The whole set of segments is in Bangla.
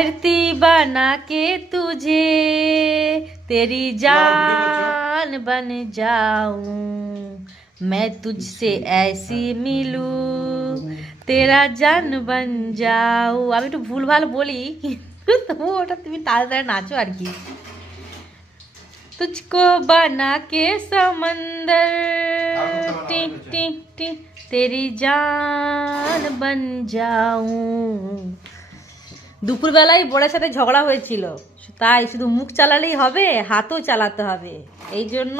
धरती बना के तुझे तेरी जान बन जाऊं मैं तुझसे ऐसी मिलूं तेरा जान बन जाऊं। আমি একটু ভুলভাল বলি কিন্তু তবু ওটা তুমি তাল তালে নাচো আর কি। तुझको बना के समंदर टी टी टी तेरी जान बन जाऊं। দুপুরবেলায় বড়ের সাথে ঝগড়া হয়েছিল, তাই শুধু মুখ চালালেই হবে, হাতও চালাতে হবে। এই জন্য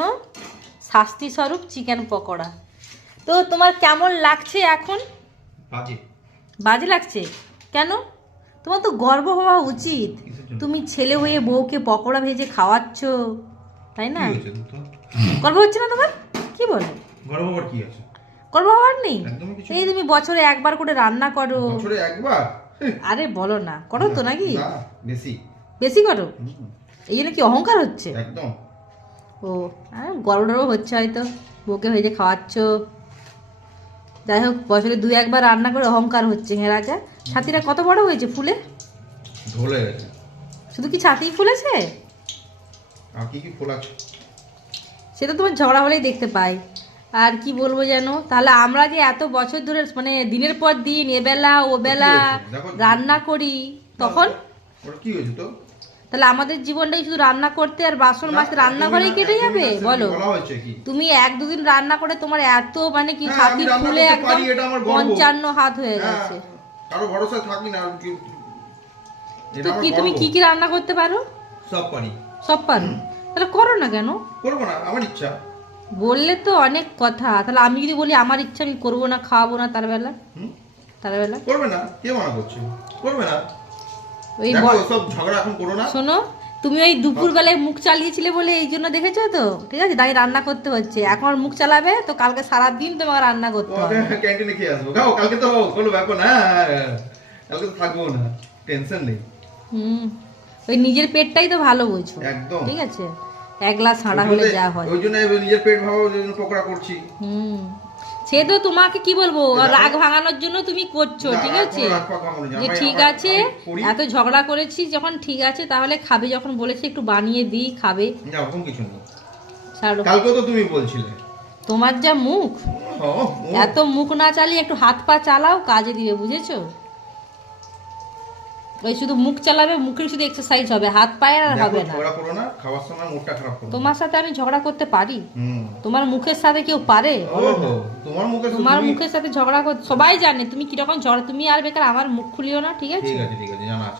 শাস্তি স্বরূপ চিকেন পকোড়া। তো তোমার কেমন লাগছে এখন? বাজে বাজে লাগছে কেন? তোমার তো গর্ব হওয়া উচিত, তুমি ছেলে হয়ে বউকে পকোড়া ভেজে খাওয়াচ্ছ, তাই না? গর্ব হচ্ছে না তোমার? কি বলো, গর্ব হওয়ার কি আছে? গর্ব হওয়ার নেই? এই তুমি বছরে একবার করে রান্না করো। বছরে একবার? আরে বলো না, করো তো নাকি? বেশি বেশি করো, এই জন্য কি অহংকার হচ্ছে? একদম। ও গর্ব টর্ব হচ্ছে হয়তো, বউকে ভেজে খাওয়াচ্ছ। যাই হোক, বছরে 2-1 বার রান্না করে অহংকার হচ্ছে। হ্যাঁ রাজা, ছাতিটা কত বড় হয়েছে ফুলে? ঢোলে গেছে। শুধু কি ছাতিই ফুলেছে? আর কি কি ফুল আছে? সেটা তোমার ঝগড়া হলেই দেখতে পাই। আর কি বলবো যেন, তাহলে আমরা যে এত বছর ধরে মানে দিনের পর দিন এবেলা ওবেলা রান্না করি, তখন কি হয়েছে তো? তাহলে আমাদের জীবনটাই শুধু রান্না করতে আর বাসন মাজতে রান্নাঘরেই কেটে যাবে বলো? তুমি 1-2 দিন রান্না করে তোমার এত মানে কি ছাতি ফুলে একদম 55 হাত হয়ে গেছে। কারো ভরসা থাকি না। তো কি তুমি কি কি রান্না করতে পারো? সব পারি। সব পারো? তাহলে করো না কেন? করবো না, আমার ইচ্ছা। বললে তো অনেক কথা, তাহলে আমি যদি বলি আমার ইচ্ছা আমি করবো না, খাওয়াবো না, তার বেলা করবে না? কে মানা করছে? করবে না। ওই সব ঝগড়া এখন করো না। শোনো, তুমি ওই দুপুর বেলায় মুখ চালিয়েছিলে বলে এই জন্য দেখেছো তো, ঠিক আছে, তাই রান্না করতে হচ্ছে। এখন আর মুখ চালাবে তো কালকে সারাদিন তোমাকে রান্না করতে হবে। ক্যান্টিনে খেয়ে আসবো, খাও। কালকে তো কোনো ব্যাপার না, কালকে তো থাকবো না, টেনশন নেই। ওই নিজের পেটটাই তো ভালো বোঝো, একদম ঠিক আছে, 1 গ্লাস হাঁড়া হলে যা হয়। ওই জন্য নিজের পেট ভালো, ওই জন্য পকোড়া করছি। সে তো তোমাকে কি বলবো, রাগ ভাঙানোর জন্য তুমি করছো, ঠিক আছে, যে ঠিক আছে এত ঝগড়া করেছি যখন, ঠিক আছে তাহলে খাবে, যখন বলেছি একটু বানিয়ে দিই খাবে। না ওরকম কিছু নেই, কালকে তো তুমি বলছিলে। তোমার যা মুখ, এত মুখ না চালিয়ে একটু হাত পা চালাও, কাজে দিবে, বুঝেছো? ওই শুধু মুখ চালাবে, মুখের শুধু এক্সারসাইজ হবে, হাত পায়ের আর হবে না। ঝগড়া করো না, খাওয়ার সময় মুখটা খারাপ করো। তোমার সাথে আমি ঝগড়া করতে পারি? তোমার মুখের সাথে কেউ পারে? তোমার মুখের সাথে ঝগড়া করতে সবাই জানে তুমি কিরকম ঝগড়া। তুমি আর বেকার আমার মুখ খুলিও না, ঠিক আছে? ঠিক আছে, ঠিক আছে, জানা আছে।